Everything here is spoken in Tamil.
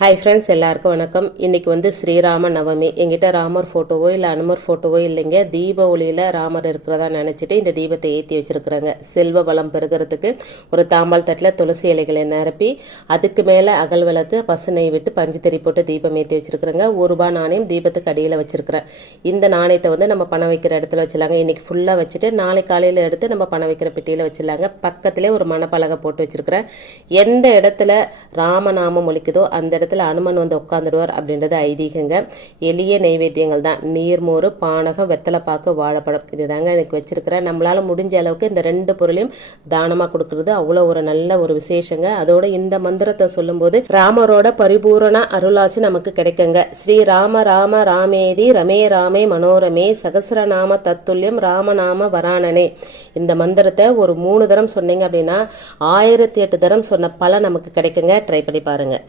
ஹாய் ஃப்ரெண்ட்ஸ் எல்லாருக்கும் வணக்கம். இன்றைக்கி வந்து ஸ்ரீராம நவமி. எங்கிட்ட ராமர் ஃபோட்டோவோ இல்லை அனுமர் ஃபோட்டோவோ இல்லைங்க. தீப ஒளியில் ராமர் இருக்கிறதா நினச்சிட்டு இந்த தீபத்தை ஏற்றி வச்சிருக்கிறேங்க. செல்வ வளம் பெருகிறதுக்கு ஒரு தாம்பால் தட்டில் துளசி இலைகளை நிரப்பி அதுக்கு மேலே அகல் விளக்கு பசு நெய் விட்டு பஞ்சு தெரி போட்டு தீபம் ஏற்றி வச்சிருக்கிறேங்க. ஒரு ரூபா நாணயம் தீபத்துக்கு அடியில் வச்சுருக்கிறேன். இந்த நாணயத்தை வந்து நம்ம பணம் வைக்கிற இடத்துல வச்சிடலாங்க. இன்றைக்கி ஃபுல்லாக வச்சுட்டு நாளை காலையில் எடுத்து நம்ம பணம் வைக்கிற பெட்டியில் வச்சிடலாங்க. பக்கத்திலே ஒரு மணப்பலகை போட்டு வச்சுருக்கிறேன். எந்த இடத்துல ராமநாமம் ஒழிக்குதோ அந்த இடத்துல அனுமன் வந்து உட்காந்துடுவார் அப்படின்றது ஐதீகங்க. எளிய நைவேத்தியங்கள் தான். நீர்மோறு பானகம் வெத்தலைப்பாக்கு வாழைப்பழம். இதுதாங்க எனக்கு வச்சிருக்கிறேன் நம்மளால் முடிஞ்ச அளவுக்கு இந்த ரெண்டு பொருளையும் தானமாக கொடுக்கறது. அவ்வளோ ஒரு நல்ல ஒரு விசேஷங்க. அதோட இந்த மந்திரத்தை சொல்லும்போது ராமரோட பரிபூரண அருளாசி நமக்கு கிடைக்குங்க. ஸ்ரீ ராம ராம ராமேதி ரமே ராமே மனோரமே சகசரநாம தத்துல்யம் ராமநாம வராணனே இந்த மந்திரத்தை ஒரு மூணு தரம் சொன்னீங்க அப்படின்னா ஆயிரத்தி எட்டு தரம் சொன்ன பலன் நமக்கு கிடைக்குங்க. ட்ரை பண்ணி பாருங்கள்